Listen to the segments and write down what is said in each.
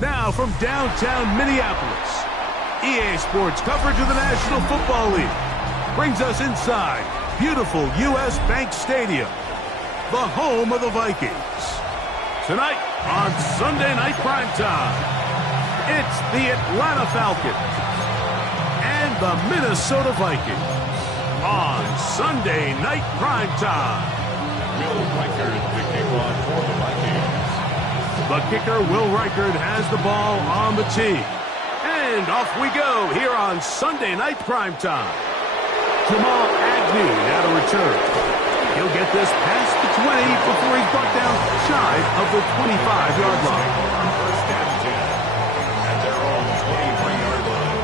Now from downtown Minneapolis, EA Sports coverage of the National Football League brings us inside beautiful U.S. Bank Stadium, the home of the Vikings. Tonight on Sunday Night Primetime, it's the Atlanta Falcons and the Minnesota Vikings on Sunday Night Primetime. Will Reichard, the kickoff for the Vikings. The kicker, Will Reichard, has the ball on the tee. And off we go here on Sunday Night Primetime. Jamal Agnew now to return. He'll get this past the 20 before he's brought down shy of the 25-yard line. First and 10 at their own 23-yard line.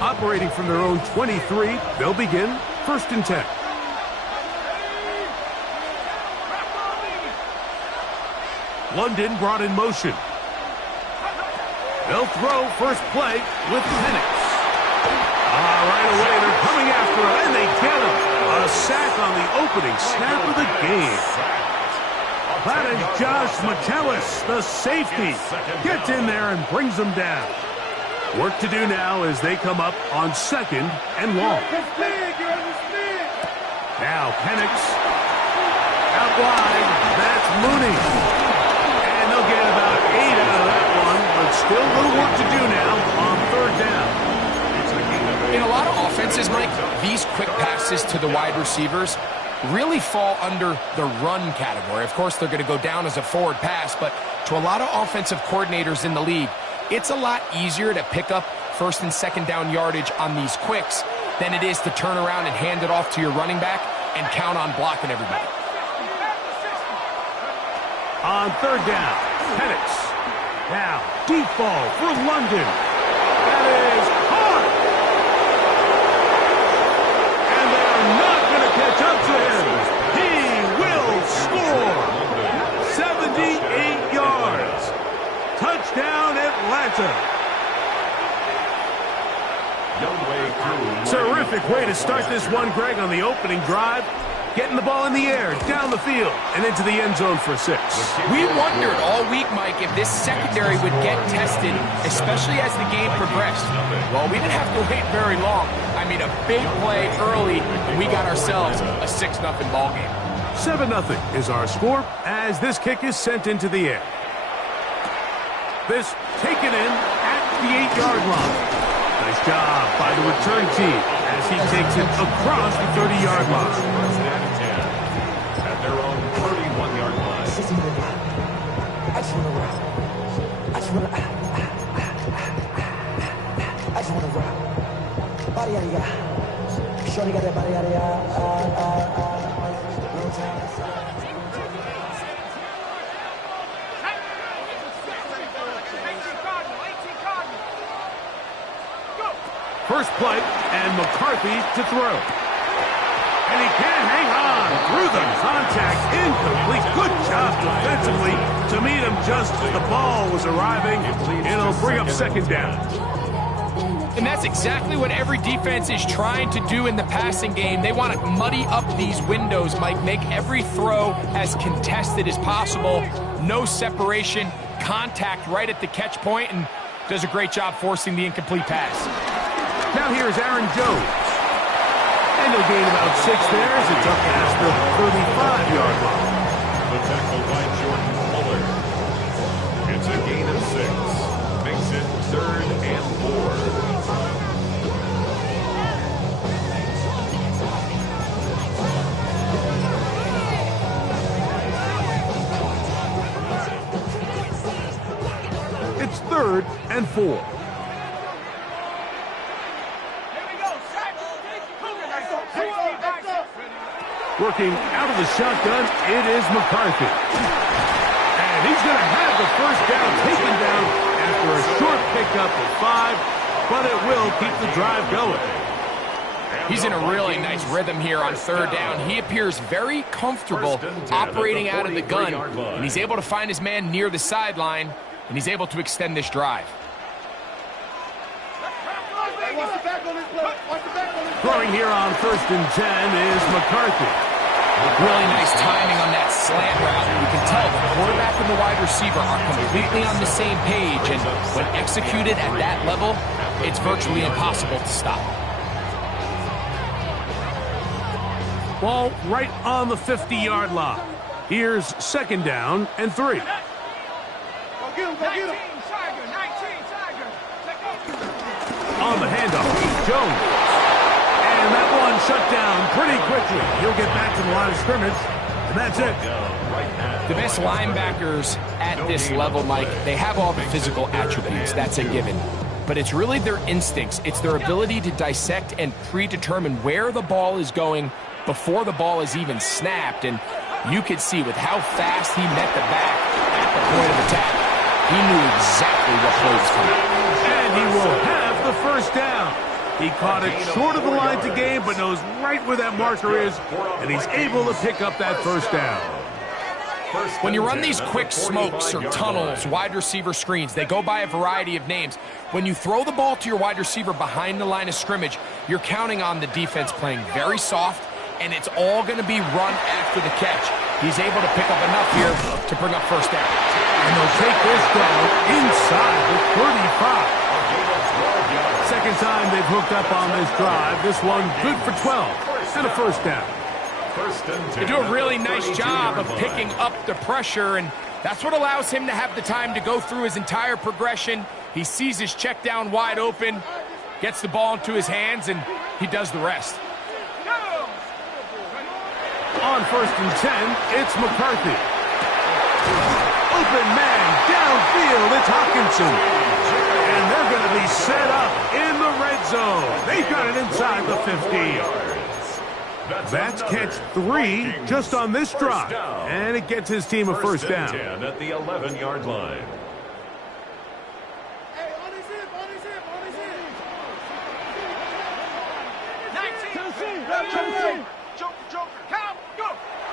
Operating from their own 23, they'll begin first and 10. London brought in motion. They'll throw first play with Penix. Right away, they're coming after him, and they get him. A sack on the opening snap of the game. That is Josh Metellus, the safety. Gets in there and brings them down. Work to do now as they come up on second and long. Now Penix out wide. That's Mooney. And they'll get about 8 out of that one, but still a little work to do now on third down. In a lot of offenses, Mike, these quick passes to the wide receivers really fall under the run category. Of course, they're going to go down as a forward pass, but to a lot of offensive coordinators in the league, it's a lot easier to pick up first and second down yardage on these quicks than it is to turn around and hand it off to your running back and count on blocking everybody. On third down, Penix. Now, deep ball for London. That is caught. And they are not going to catch up to him. He will score. 78 yards. Touchdown, Atlanta. Terrific way to start this one, Greg, on the opening drive. Getting the ball in the air, down the field, and into the end zone for 6. We wondered all week, Mike, if this secondary would get tested, especially as the game progressed. Well, we didn't have to wait very long. I mean, a big play early, and we got ourselves a 6-0 ball game. 7-0 is our score as this kick is sent into the air. This taken in at the 8-yard line. Nice job by the return team as he takes it across the 30-yard line. At their own 31-yard line. I just want to rock. I just want to rock. Body out of ya. Shorty got that body out of ya. First play, and McCarthy to throw. And he can't hang on through the contact. Incomplete. Good job defensively to meet him just as the ball was arriving. It'll bring up second down. And that's exactly what every defense is trying to do in the passing game. They want to muddy up these windows, Mike, make every throw as contested as possible. No separation, contact right at the catch point, and does a great job forcing the incomplete pass. Now here's Aaron Jones. And he'll gain about 6 there as it's up past the 35-yard line. The tackle by Jordan Fuller. It's a gain of 6. Makes it 3rd and 4. It's 3rd and 4. Working out of the shotgun, it is McCarthy. And he's going to have the first down taken down after a short pickup of 5, but it will keep the drive going. He's in a really nice rhythm here on third down. He appears very comfortable operating out of the gun, and he's able to find his man near the sideline, and he's able to extend this drive. Watch the back on this play. Watch the back on this Throwing here on 1st and 10 is McCarthy. Really nice timing on that slant route. You can tell the quarterback and the wide receiver are completely on the same page, and when executed at that level, it's virtually impossible to stop. Ball right on the 50-yard line. Here's 2nd down and 3. On the handoff, Jones. And that one shut down pretty quickly. He'll get back to the line of scrimmage, and that's it. The best linebackers at this level, Mike, they have all the physical attributes. That's a given. But it's really their instincts. It's their ability to dissect and predetermine where the ball is going before the ball is even snapped. And you could see with how fast he met the back at the point of attack, he knew exactly what play was coming. And he will have the 1st down. He caught it short of the line to gain, but knows right where that marker is, and he's able to pick up that 1st down. When you run these quick smokes or tunnels, wide receiver screens, they go by a variety of names. When you throw the ball to your wide receiver behind the line of scrimmage, you're counting on the defense playing very soft, and it's all going to be run after the catch. He's able to pick up enough here to bring up 1st down. And they'll take this down inside the 35. Second time they've hooked up on this drive. This one good for 12 and a 1st down. They do a really nice job of picking up the pressure, and that's what allows him to have the time to go through his entire progression. He sees his check down wide open, gets the ball into his hands, and he does the rest. On 1st and 10, it's McCarthy. Open man downfield, it's Hawkinson. And they're going to be set up in the red zone. They've got it inside the 50. That's catch 3 just on this drive. And it gets his team a 1st down. 10 at the 11-yard line.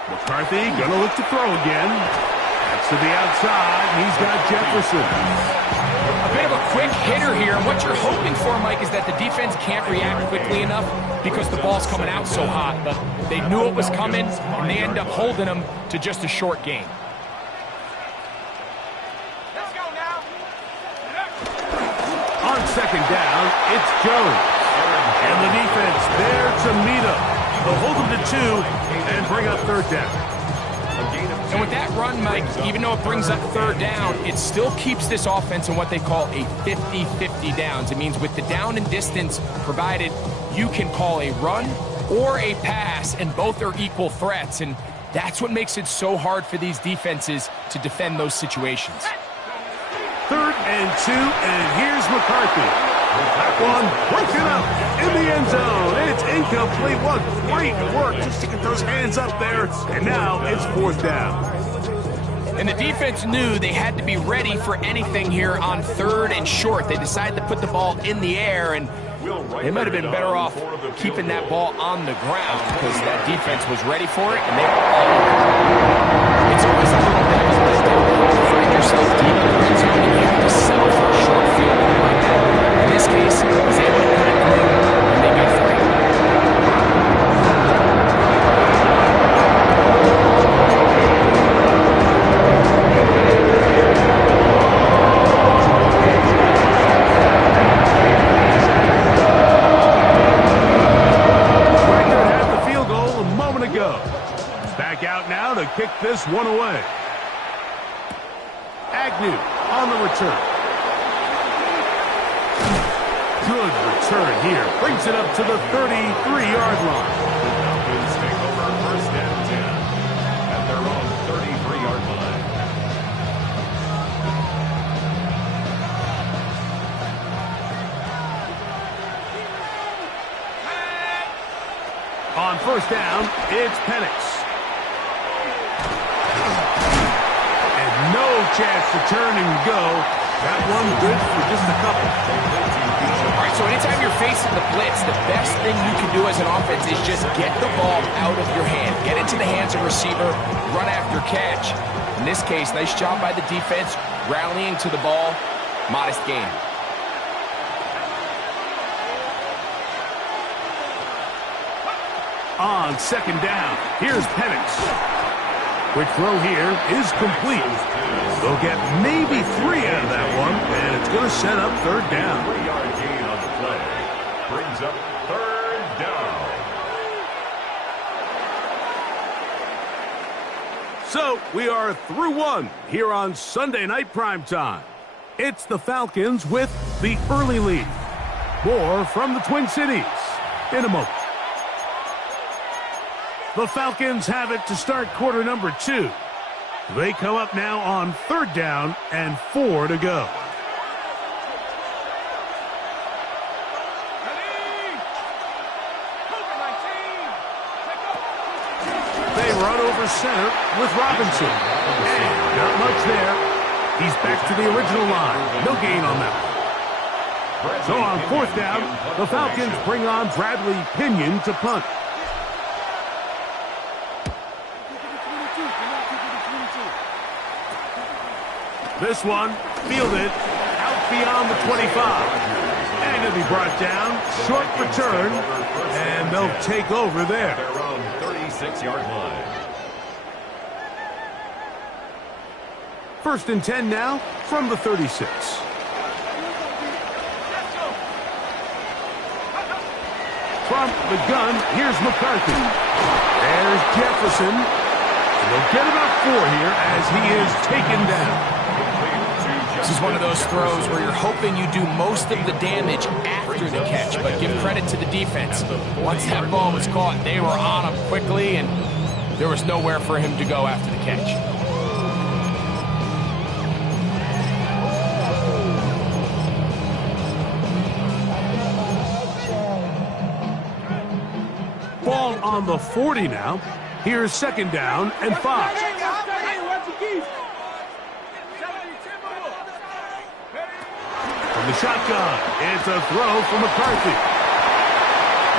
McCarthy going to look to throw again. That's to the outside, and he's got Jefferson. A bit of a quick hitter here, and what you're hoping for, Mike, is that the defense can't react quickly enough because the ball's coming out so hot. But they knew it was coming, and they end up holding them to just a short gain. Let's go now. On 2nd down, it's Jones. And the defense there to meet him. They'll hold him to 2 and bring up 3rd down. And with that run, Mike, even though it brings up 3rd down, it still keeps this offense in what they call a 50-50 downs. It means with the down and distance provided, you can call a run or a pass, and both are equal threats. And that's what makes it so hard for these defenses to defend those situations. 3rd and 2, and here's McCarthy. That one broken up in the end zone. It's incomplete. What great work just to get those hands up there. And now it's 4th down. And the defense knew they had to be ready for anything here on 3rd and short. They decided to put the ball in the air, and they might have been better off keeping that ball on the ground because that defense was ready for it, and they were all over. It's always a little bit of a letdown to find yourself deep in the red zone and you have to settle for a short field goal like that. In this case, he was able to put it through, and they got 3. To kick this one away. Agnew on the return. Good return here. Brings it up to the 33-yard line. Falcons take over 1st and 10 at their own 33-yard line. On 1st down, it's Penix. No chance to turn and go. That one good for just a couple. All right, so anytime you're facing the blitz, the best thing you can do as an offense is just get the ball out of your hand. Get into the hands of receiver, run after catch. In this case, nice job by the defense, rallying to the ball. Modest gain. on second down. Here's Penix. Quick throw here is complete. They'll get maybe 3 out of that one, and it's going to set up third down. 3-yard gain on the play. Brings up third down. So we are through one here on Sunday Night Primetime. It's the Falcons with the early lead. More from the Twin Cities in a moment. The Falcons have it to start quarter number 2. They come up now on third down and 4 to go. They run over center with Robinson. And not much there. He's back to the original line. No gain on that. So on fourth down, the Falcons bring on Bradley Pinion to punt. This one fielded out beyond the 25. And it'll be brought down, short return, and they'll take over there. Their own 36-yard line. First and 10 now from the 36. From the gun, here's McCarthy. There's Jefferson. And they'll get about 4 here as he is taken down. This is one of those throws where you're hoping you do most of the damage after the catch, but give credit to the defense. Once that ball was caught, they were on him quickly, and there was nowhere for him to go after the catch. Ball on the 40 now. Here's second down and 5. From the shotgun, it's a throw from McCarthy.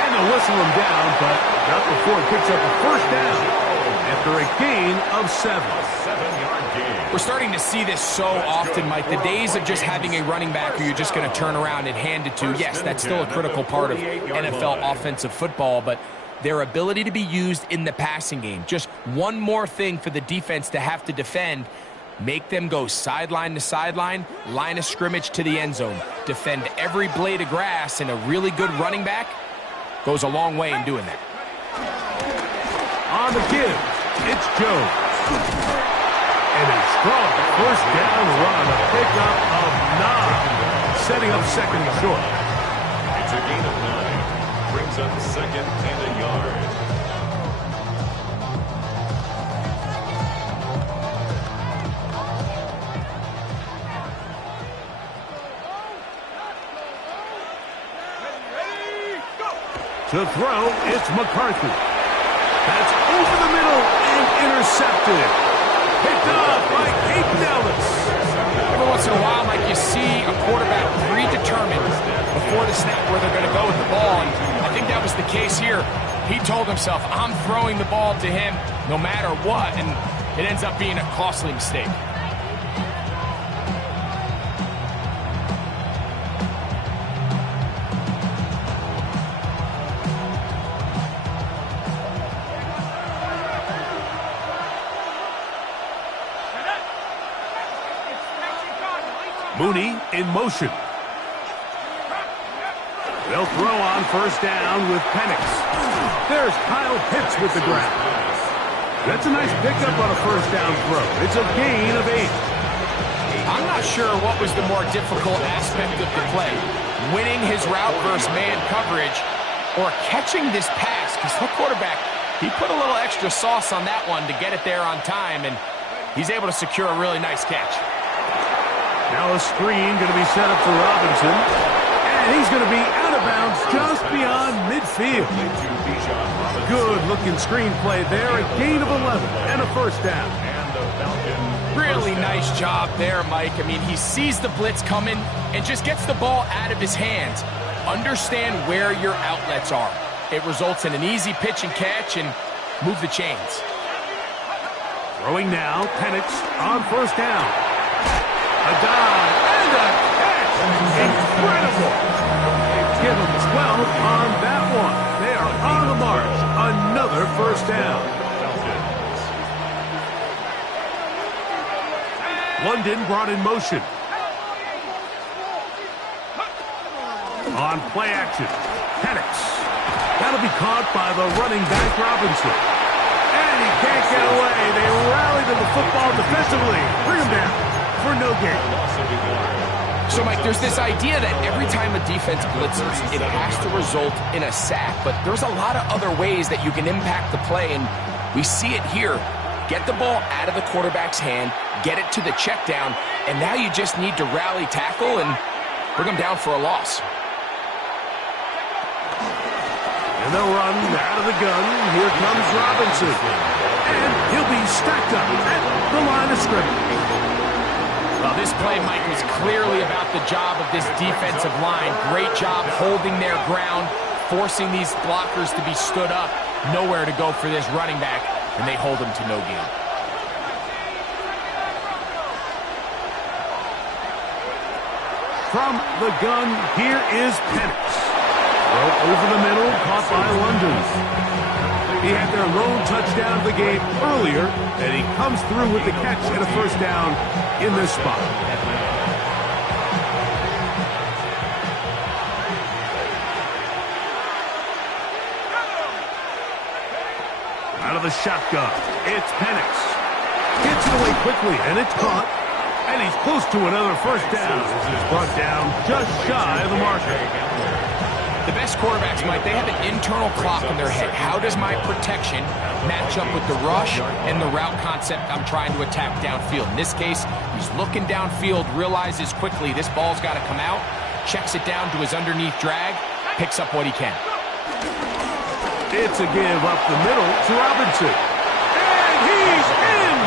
And they'll whistle him down, but not before it picks up a first down after a gain of 7. A 7-yard gain. We're starting to see this so often, Mike. The days of just having a running back who you're just going to turn around and hand it to, yes, that's still a critical part of NFL offensive football, but their ability to be used in the passing game. Just one more thing for the defense to have to defend. Make them go sideline to sideline, line of scrimmage to the end zone. Defend every blade of grass, and a really good running back goes a long way in doing that. On the give, it's Jones. And a strong first down run, a pickup of 9, setting up second and short. It's a gain of 9. Brings up second and a yard. To throw, it's McCarthy. That's over the middle and intercepted. Picked up by Kate Nellis. Every once in a while, Mike, you see a quarterback predetermined before the snap where they're going to go with the ball, and I think that was the case here. He told himself, I'm throwing the ball to him no matter what, and it ends up being a costly mistake. Mooney in motion. They'll throw on first down with Penix. There's Kyle Pitts with the grab. That's a nice pickup on a first down throw. It's a gain of 8. I'm not sure what was the more difficult aspect of the play. Winning his route versus man coverage or catching this pass, because the quarterback, he put a little extra sauce on that one to get it there on time, and he's able to secure a really nice catch. Now a screen going to be set up for Robinson. And he's going to be out of bounds just beyond midfield. Good-looking screen play there. A gain of 11 and a first down. Really nice job there, Mike. I mean, he sees the blitz coming and just gets the ball out of his hands. Understand where your outlets are. It results in an easy pitch and catch and move the chains. Throwing now, Penix on first down. A dive and a catch. Incredible. Give him 12 on that one. They are on the march. London brought in motion. On play action, Penix. That'll be caught by the running back Robinson. And he can't get away. They rally to the football defensively. Bring him down for no gain. So, Mike, there's this idea that every time a defense blitzes, it has to result in a sack. But there's a lot of other ways that you can impact the play, and we see it here. Get the ball out of the quarterback's hand, get it to the check down, and now you just need to rally tackle and bring them down for a loss. And they'll run out of the gun. Here comes Robinson. And he'll be stacked up at the line of scrimmage. Well, this play, Mike, was clearly about the job of this defensive line. Great job holding their ground, forcing these blockers to be stood up. Nowhere to go for this running back, and they hold him to no gain. From the gun, here is Penix. Throw over the middle, caught by London. He had their lone touchdown of the game earlier, and he comes through with the catch and a first down in this spot. Out of the shotgun, it's Penix. Gets it away quickly, and it's caught. And he's close to another first down. This is brought down just shy of the marker. The best quarterbacks, Mike, they have an internal clock in their head. How does my protection match up with the rush and the route concept I'm trying to attack downfield? In this case, he's looking downfield, realizes quickly this ball's got to come out, checks it down to his underneath drag, picks up what he can. It's a give up the middle to Robinson. And he's in!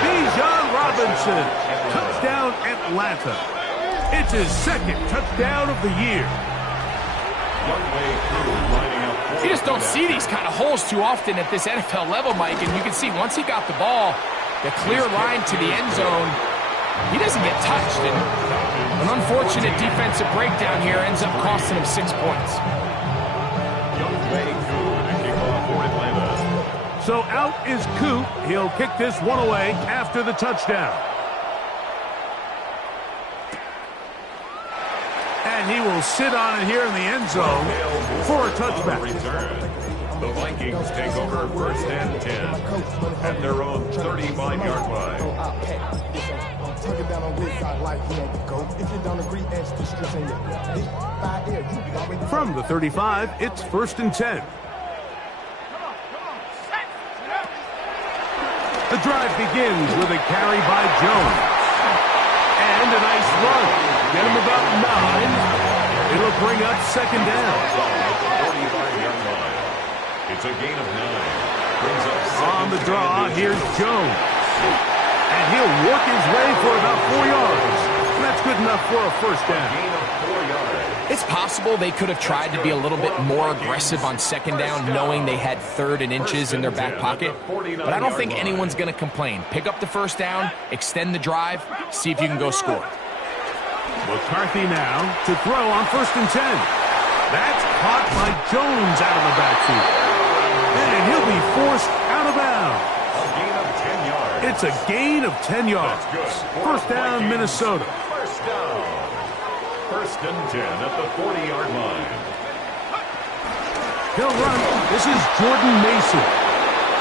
Bijan Robinson. Touchdown Atlanta. It's his second touchdown of the year. You just don't see these kind of holes too often at this NFL level, Mike. And you can see once he got the ball, the clear line to the end zone, he doesn't get touched. And an unfortunate defensive breakdown here ends up costing him 6 points. So out is Coop. He'll kick this one away after the touchdown. And he will sit on it here in the end zone for a touchback. The Vikings take over first and 10 at their own 35-yard line. From the 35, it's first and 10. The drive begins with a carry by Jones. And a nice run. Get him about 9. It'll bring up second down. 45-yard line. It's a gain of 9. Brings up on the draw, here's Jones. And he'll work his way for about 4 yards. And that's good enough for a first down. gain of 4 yards. It's possible they could have tried to be a little bit more aggressive on second down, knowing they had third and inches in their back pocket. But I don't think anyone's going to complain. Pick up the first down, extend the drive, see if you can go score. McCarthy now to throw on first and 10. That's caught by Jones out of the backfield. And he'll be forced out of bounds. A gain of 10 yards. It's a gain of 10 yards. First down, Minnesota. First down. First and 10 at the 40-yard line. He'll run. This is Jordan Mason.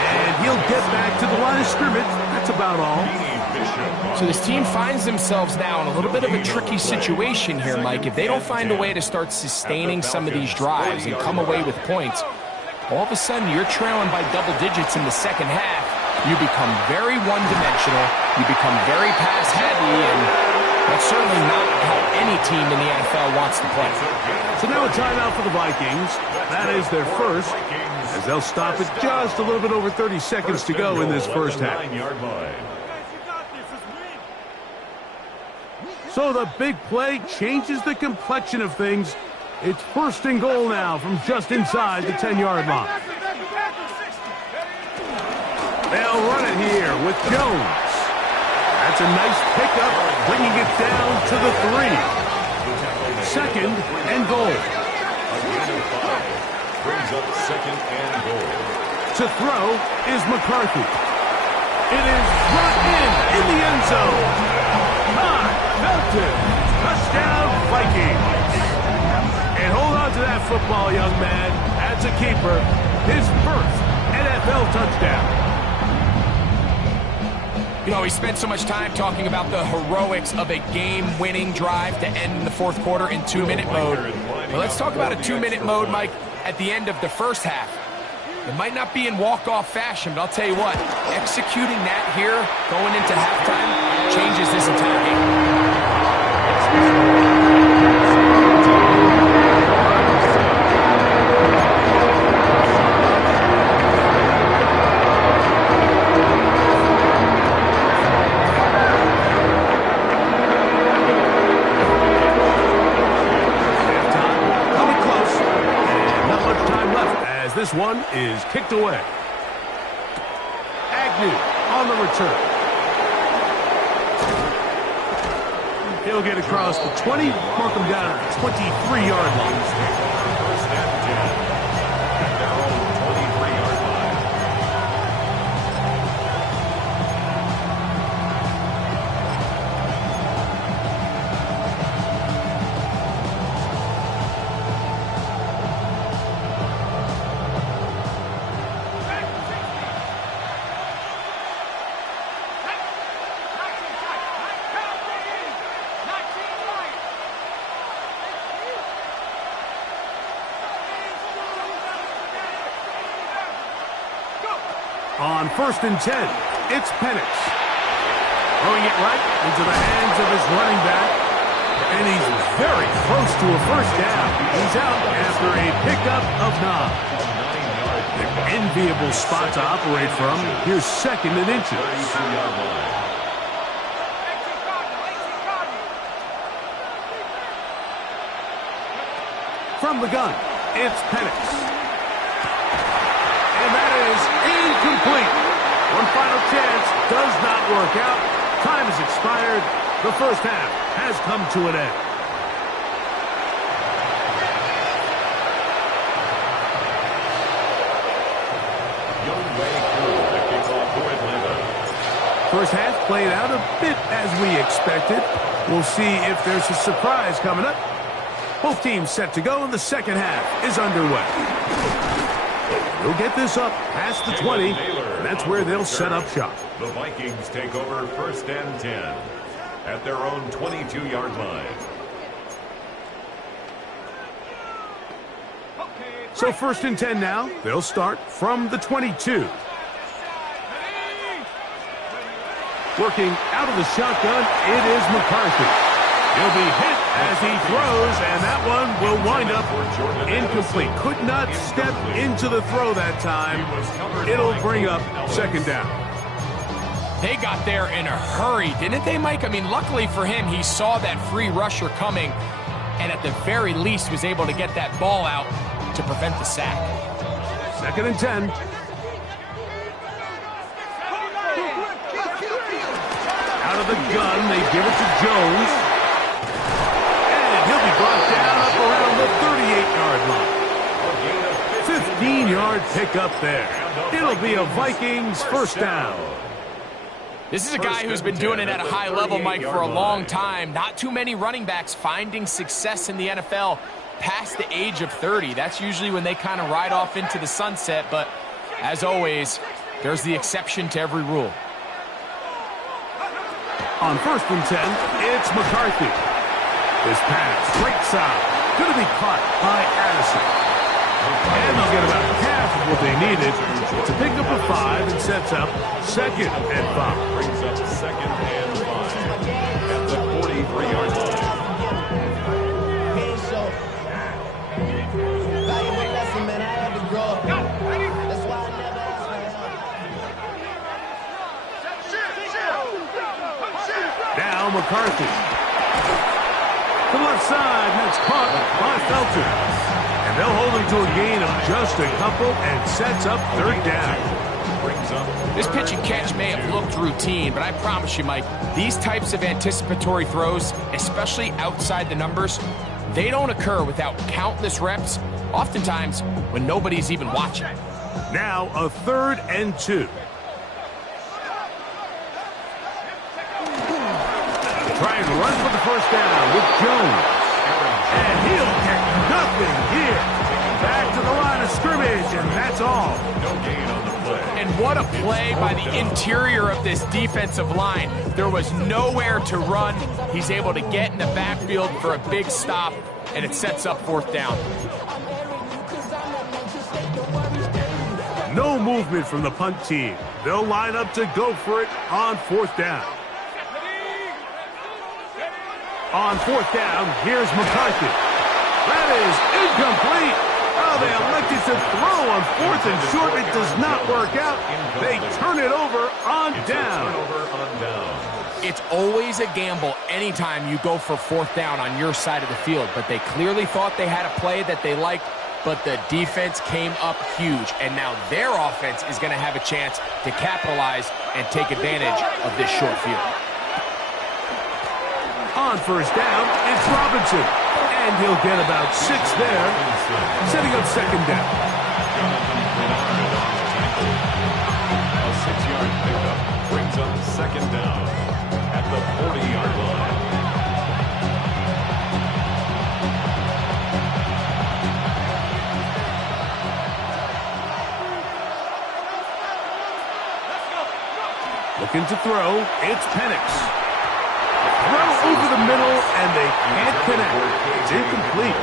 And he'll get back to the line of scrimmage. That's about all. So this team finds themselves now in a little bit of a tricky situation here, Mike. If they don't find a way to start sustaining some of these drives and come away with points, all of a sudden you're trailing by double digits in the second half. You become very one-dimensional. You become very pass-heavy, and that's certainly not how any team in the NFL wants to play. So now a timeout for the Vikings. That is their first, as they'll stop it just a little bit over 30 seconds to go in this first half. So the big play changes the complexion of things. It's first and goal now from just inside the 10-yard line. They'll run it here with Jones. That's a nice pickup, bringing it down to the 3. Second and goal. Brings up second and goal. To throw is McCarthy. It is brought in the end zone. Todd Felton. Touchdown, Vikings. And hold on to that football, young man. That's a keeper. His first NFL touchdown. You know, we spent so much time talking about the heroics of a game-winning drive to end in the fourth quarter in 2-minute mode. Well, let's talk about a 2-minute mode, Mike, at the end of the first half. It might not be in walk-off fashion, but I'll tell you what, executing that here, going into halftime, changes this entire game. This one is kicked away. Agnew on the return. He'll get across the 20, mark him down at the 23-yard line. First and 10 at their own 23-yard line. On first and 10, it's Penix. Throwing it right into the hands of his running back. And he's very close to a first down. He's out after a pickup of 9. An enviable spot to operate from. Here's second and inches. From the gun, it's Penix. And that is incomplete. One final chance does not work out. Time has expired. The first half has come to an end. First half played out a bit as we expected. We'll see if there's a surprise coming up. Both teams set to go, and the second half is underway. They'll get this up past the 20, and that's where they'll set up shop. The Vikings take over first and 10 at their own 22-yard line. So first and 10 now. They'll start from the 22. Working out of the shotgun, it is McCarthy. He'll be hit as he throws, and that one will wind up incomplete. Could not step into the throw that time. It'll bring up second down. They got there in a hurry, didn't they, Mike? I mean, luckily for him, he saw that free rusher coming, and at the very least was able to get that ball out to prevent the sack. Second and 10. Out of the gun, they give it to Jones. He'll be brought down up around the 38-yard line. 15-yard pickup there. It'll be a Vikings first down. This is a guy who's been doing it at a high level, Mike, for a long time. Not too many running backs finding success in the NFL past the age of 30. That's usually when they kind of ride off into the sunset, but as always, there's the exception to every rule. On first and 10, it's McCarthy. This pass, straight side, going to be caught by Addison. And they'll get about half of what they needed to pick up a 5 and sets up second and 5. Brings up second and 5 at the 43-yard line. Now McCarthy. To the left side, and it's caught by Felton. And they'll hold him to a gain of just a couple and sets up third down. This pitch and catch may have looked routine, but I promise you, Mike, these types of anticipatory throws, especially outside the numbers, they don't occur without countless reps, oftentimes when nobody's even watching. Now a 3rd and 2. Try and run for the first down with Jones. And he'll get nothing here. Back to the line of scrimmage, and that's all. No gain on the play. And what a play by the interior of this defensive line. There was nowhere to run. He's able to get in the backfield for a big stop, and it sets up fourth down. No movement from the punt team. They'll line up to go for it on fourth down. On fourth down, here's McCarthy. That is incomplete. Oh, they elected to throw on fourth and short. It does not work out. They turn it over on down. It's always a gamble anytime you go for fourth down on your side of the field, but they clearly thought they had a play that they liked, but the defense came up huge, and now their offense is going to have a chance to capitalize and take advantage of this short field. On first down, it's Robinson, and he'll get about 6 there, setting up second down. A 6-yard pickup brings up second down at the 40-yard line. Looking to throw, it's Penix. Throw over the middle, and they can't connect. It's incomplete.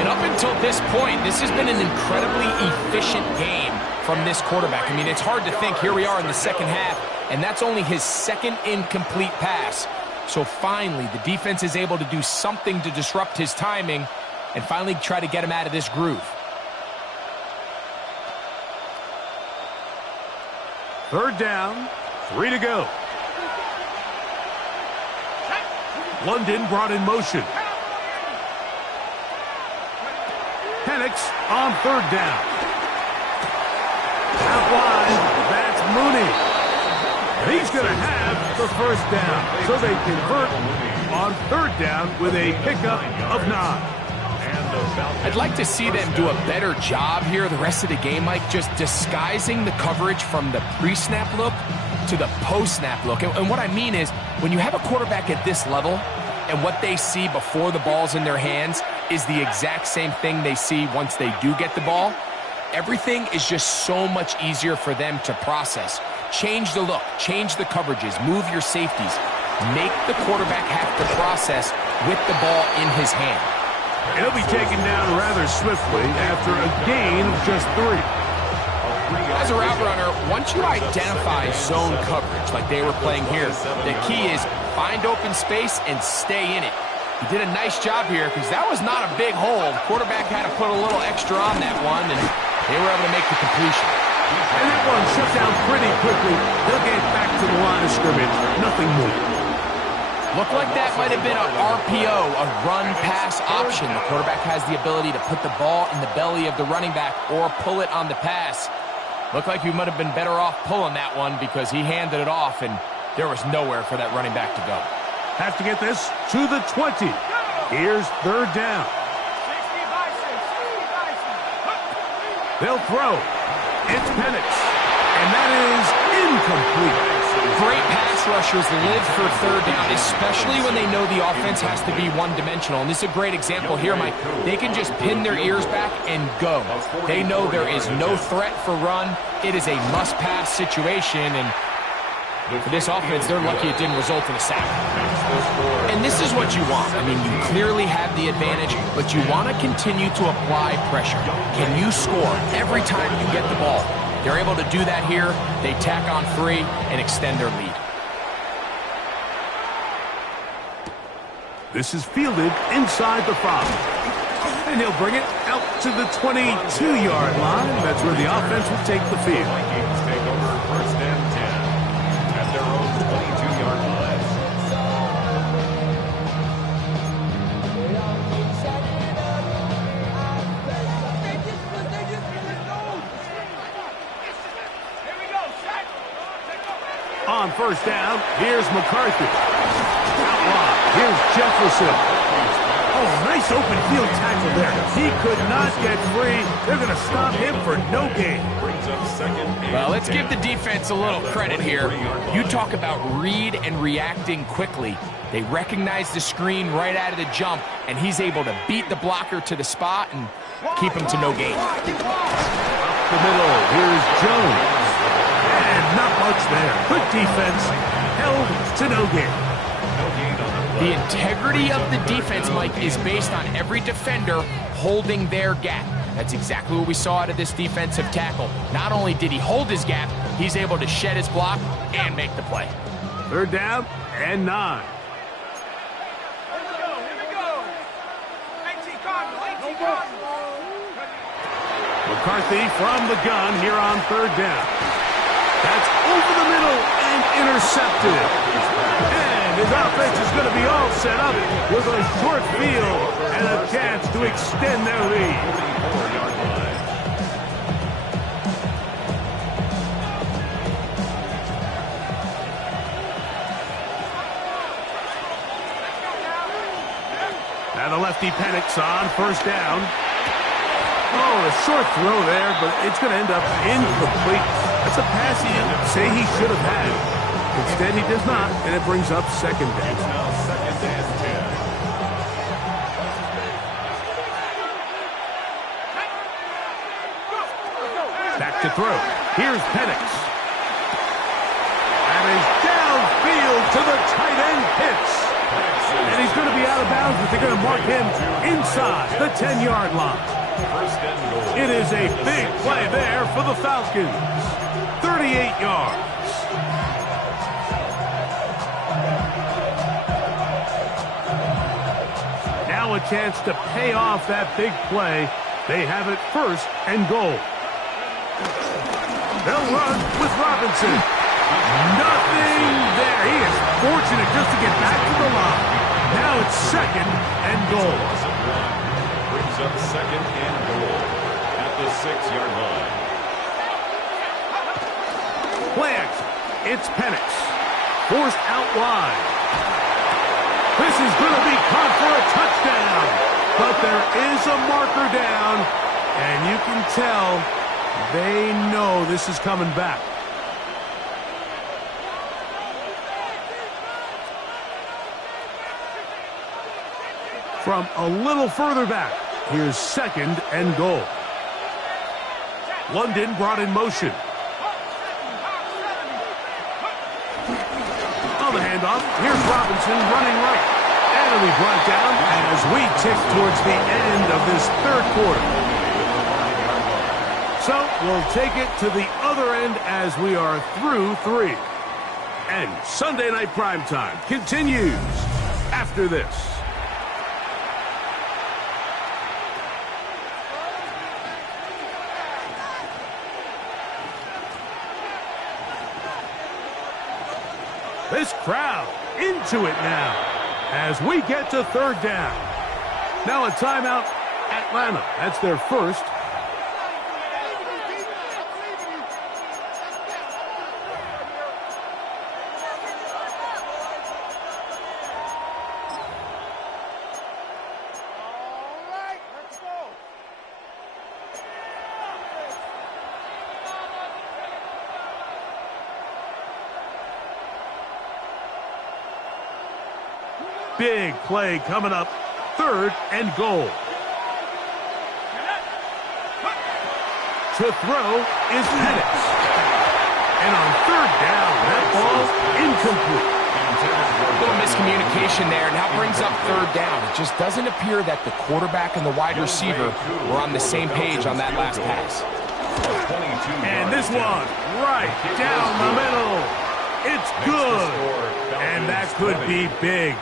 And up until this point, this has been an incredibly efficient game from this quarterback. I mean, it's hard to think. Here we are in the second half, and that's only his second incomplete pass. So finally, the defense is able to do something to disrupt his timing and finally try to get him out of this groove. Third down, 3 to go. London brought in motion. Penix on third down. Out wide, that's Mooney. He's going to have the first down. So they convert on third down with a pickup of 9. I'd like to see them do a better job here the rest of the game, Mike, just disguising the coverage from the pre-snap look to the post-snap look. And what I mean is, when you have a quarterback at this level and what they see before the ball's in their hands is the exact same thing they see once they do get the ball, everything is just so much easier for them to process. Change the look, change the coverages, move your safeties. Make the quarterback have to process with the ball in his hand. He'll be taken down rather swiftly after a gain of just 3. As a route runner, once you identify zone coverage like they were playing here, the key is find open space and stay in it. He did a nice job here because that was not a big hole. The quarterback had to put a little extra on that one, and they were able to make the completion. And that one shut down pretty quickly. They'll get back to the line of scrimmage. Nothing more. Looked like that might have been a RPO, a run-pass option. The quarterback has the ability to put the ball in the belly of the running back or pull it on the pass. Looked like he might have been better off pulling that one because he handed it off, and there was nowhere for that running back to go. Have to get this to the 20. Here's third down. They'll throw. It's Penix, and that is incomplete. Great pass rushers live for third down, especially when they know the offense has to be one-dimensional. And this is a great example here, Mike. They can just pin their ears back and go. They know there is no threat for run. It is a must-pass situation, and for this offense, they're lucky it didn't result in a sack. And this is what you want. I mean, you clearly have the advantage, but you want to continue to apply pressure. Can you score every time you get the ball? They're able to do that here. They tack on 3 and extend their lead. This is fielded inside the 5. And he'll bring it out to the 22-yard line. That's where the offense will take the field. Vikings take over first and 10 at their own 22-yard line. On first down, here's McCarthy. Out wide, here's Jefferson. Oh, nice open field tackle there. He could not get free. They're going to stop him for no gain. Brings up second and Well, let's 10. give the defense a little credit here. You talk about read and reacting quickly. They recognize the screen right out of the jump, and he's able to beat the blocker to the spot and keep him to no gain. Up the middle, here's Jones. And not much there. Good defense, held to no gain. The integrity of the defense, Mike, is based on every defender holding their gap. That's exactly what we saw out of this defensive tackle. Not only did he hold his gap, he's able to shed his block and make the play. Third down and 9. McCarthy from the gun here on third down. That's over the middle and intercepted. And his offense is going to be all set up with a short field and a chance to extend their lead. Now the lefty Penix on first down. Oh, a short throw there, but it's going to end up incomplete. That's a pass he'd say he should have had. Instead, he does not, and it brings up second down. It's now second and 10. Back to throw. Here's Penix. And he's downfield to the tight end Pitts. And he's going to be out of bounds, but they're going to mark him inside the 10-yard line. First and goal. It is a big play there for the Falcons. 38 yards. Now a chance to pay off that big play. They have it first and goal. They'll run with Robinson. Nothing there. He is fortunate just to get back to the line. Now it's second and goal. Brings up second and goal at the 6-yard line. Play action. It's Penix. Forced out wide. This is going to be caught for a touchdown. But there is a marker down, and you can tell they know this is coming back. From a little further back, here's second and goal. London brought in motion. On the handoff, here's Robinson running right. And it'll be brought down as we tick towards the end of this third quarter. So we'll take it to the other end as we are through 3. And Sunday Night Primetime continues after this. This crowd into it now as we get to third down. Now a timeout, Atlanta. That's their first. Big play coming up. Third and goal. To throw is Penix. And on third down, that ball incomplete. A little miscommunication there, and that brings up third down. It just doesn't appear that the quarterback and the wide receiver were on the same page on that last pass. And this one, right down the middle. It's good. And that could be big.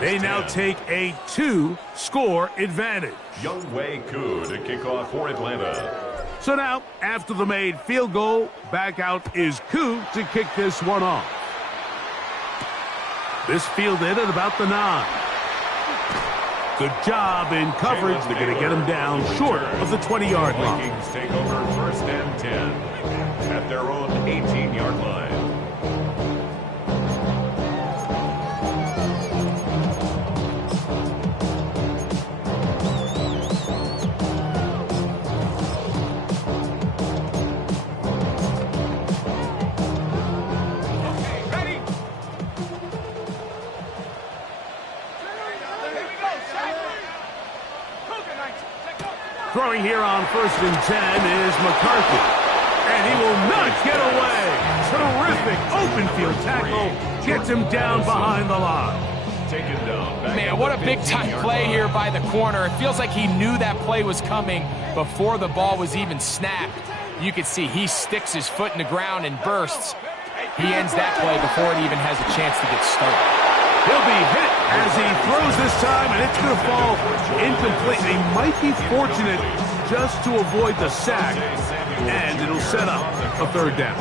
They now take a 2-score advantage. Younghoe Koo to kick off for Atlanta. So now, after the made field goal, back out is Koo to kick this one off. This fielded at about the 9. Good job in coverage. They're going to get him down short of the 20-yard line. Vikings take over first and 10 at their own 18-yard line. Throwing here on 1st and 10 is McCarthy. And he will not get away. Terrific open field tackle. Gets him down behind the line. Man, what a big-time play here by the corner. It feels like he knew that play was coming before the ball was even snapped. You can see he sticks his foot in the ground and bursts. He ends that play before it even has a chance to get started. He'll be hit as he throws this time, and it's going to fall incomplete. He might be fortunate just to avoid the sack, and it'll set up a 3rd down.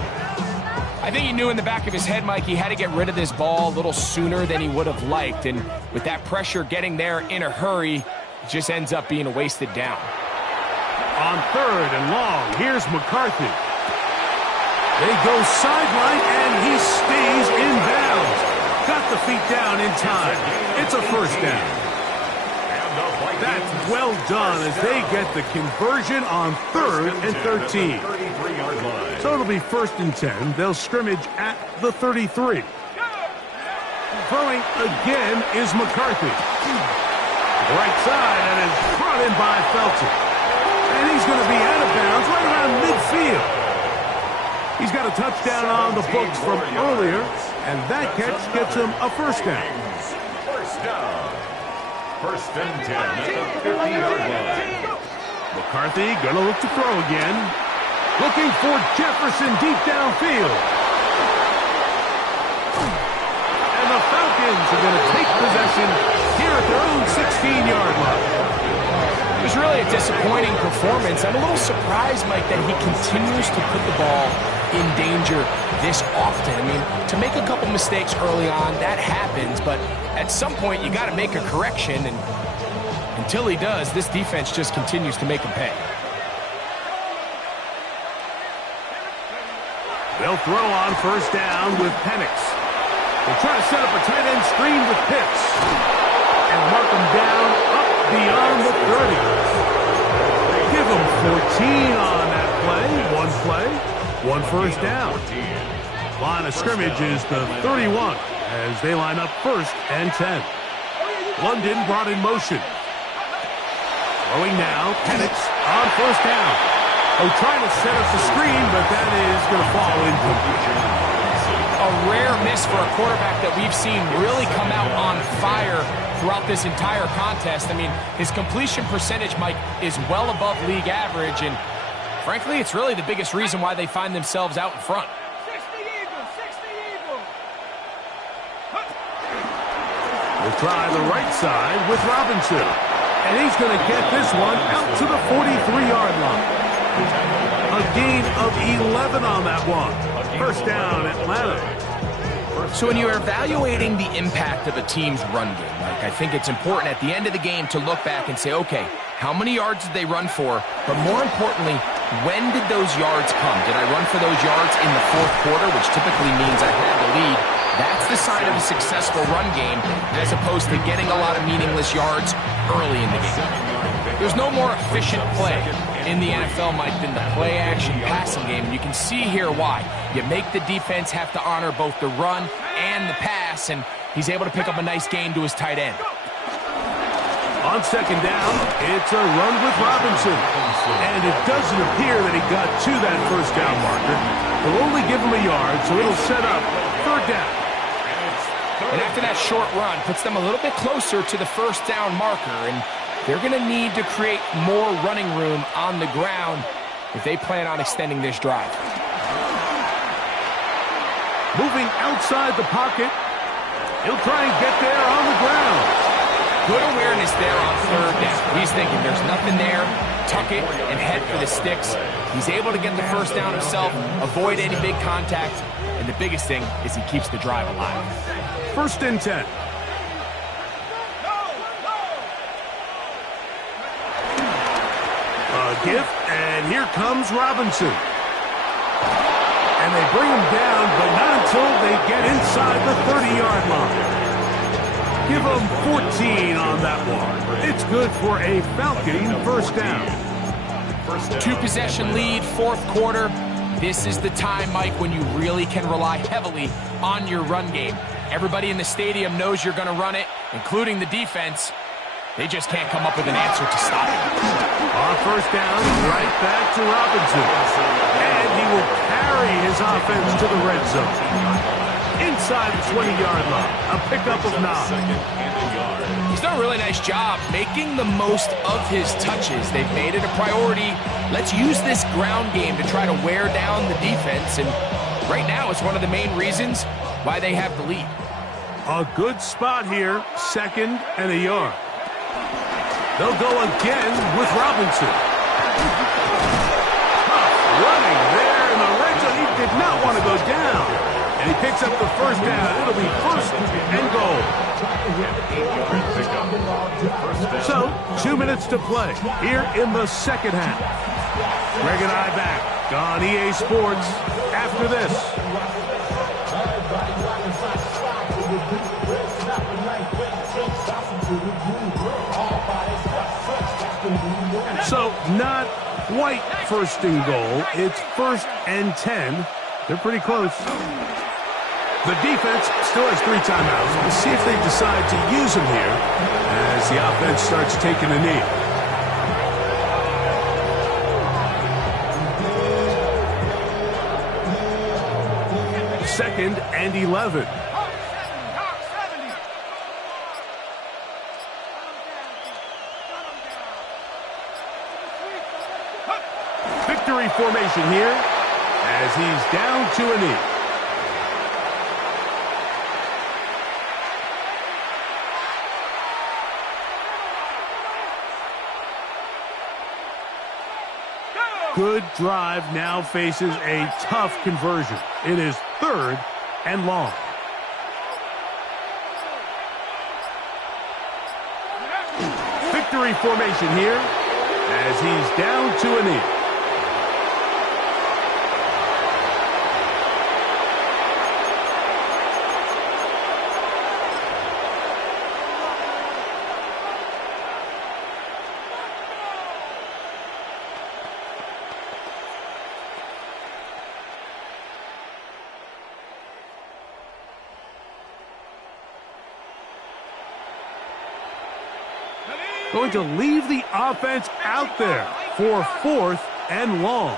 I think he knew in the back of his head, Mike, he had to get rid of this ball a little sooner than he would have liked. And with that pressure getting there in a hurry, it just ends up being a wasted down. On 3rd and long, here's McCarthy. They go sideline, and he stays in bounds. Got the feet down in time. It's a 1st down. That's well done as they get the conversion on 3rd and 13. So it'll be 1st and 10. They'll scrimmage at the 33. Throwing again is McCarthy. Right side, and is brought in by Felton. And he's going to be out of bounds right around midfield. He's got a touchdown on the books from earlier, and that catch gets him a 1st down. 1st and 10 at the 50-yard line. McCarthy going to look to throw again. Looking for Jefferson deep downfield. And the Falcons are going to take possession here at their own 16-yard line. It was really a disappointing performance. I'm a little surprised, Mike, that he continues to put the ball in danger this often. I mean, to make a couple mistakes early on, that happens, but at some point you got to make a correction, and until he does, this defense just continues to make him pay. They'll throw on 1st down with Penix. They'll try to set up a tight end screen with Pitts and mark him down up beyond the 30. Give him 14 on that play. One 1st down. Line of scrimmage is the 31 as they line up 1st and 10. London brought in motion. Throwing now, Penix on 1st down. Oh, trying to set up the screen, but that is going to fall incomplete. A rare miss for a quarterback that we've seen really come out on fire throughout this entire contest. I mean, his completion percentage, Mike, is well above league average, and frankly, it's really the biggest reason why they find themselves out in front. We'll try the right side with Robinson. And he's going to get this one out to the 43-yard line. A gain of 11 on that one. 1st down, Atlanta. So when you're evaluating the impact of a team's run game, Mike, I think it's important at the end of the game to look back and say, okay, how many yards did they run for? But more importantly, when did those yards come? Did I run for those yards in the 4th quarter, which typically means I had the lead? That's the sign of a successful run game, as opposed to getting a lot of meaningless yards early in the game. There's no more efficient play in the NFL, Mike, than the play-action passing game. You can see here why. You make the defense have to honor both the run and the pass, and he's able to pick up a nice gain to his tight end. On 2nd down, it's a run with Robinson. And it doesn't appear that he got to that 1st down marker. They'll only give him a yard, so it'll set up 3rd down. And after that short run, puts them a little bit closer to the 1st down marker, and they're going to need to create more running room on the ground if they plan on extending this drive. Moving outside the pocket. He'll try and get there on the ground. Good awareness there on 3rd down. He's thinking there's nothing there, tuck it, and head for the sticks. He's able to get the 1st down himself, avoid any big contact, and the biggest thing is he keeps the drive alive. 1st and 10. A gift, and here comes Robinson. And they bring him down, but not until they get inside the 30-yard line. Give him 14 on that one. It's good for a Falcon 1st down. 2-possession lead, 4th quarter. This is the time, Mike, when you really can rely heavily on your run game. Everybody in the stadium knows you're going to run it, including the defense. They just can't come up with an answer to stop it. On first down, right back to Robinson. And he will carry his offense to the red zone. Inside the 20-yard line, a pickup of 9. He's done a really nice job making the most of his touches. They've made it a priority. Let's use this ground game to try to wear down the defense. And right now, it's one of the main reasons why they have the lead. A good spot here, 2nd and a yard. They'll go again with Robinson. Running there in the red zone. He did not want to go down. And he picks up the first down. It'll be 1st and goal. So, 2 minutes to play here in the second half. Greg and I back on EA Sports after this. So, not quite 1st and goal. It's 1st and 10. They're pretty close. The defense still has 3 timeouts. We'll see if they decide to use them here as the offense starts taking a knee. Second and 11. Victory formation here as he's down to a knee. Good drive now faces a tough conversion. It is 3rd and long. Victory formation here as he's down to a knee. Going to leave the offense out there for 4th and long.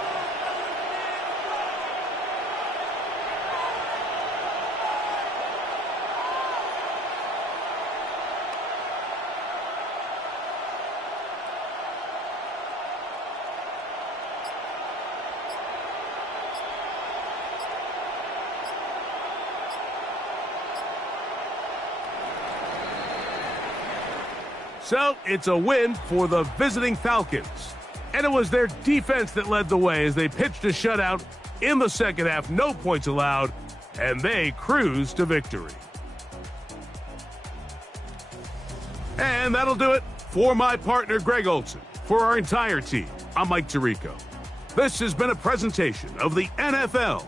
So, it's a win for the visiting Falcons. And it was their defense that led the way as they pitched a shutout in the second half. No points allowed, and they cruised to victory. And that'll do it for my partner, Greg Olson. For our entire team, I'm Mike Tirico. This has been a presentation of the NFL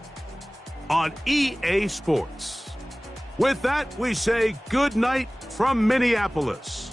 on EA Sports. With that, we say good night from Minneapolis.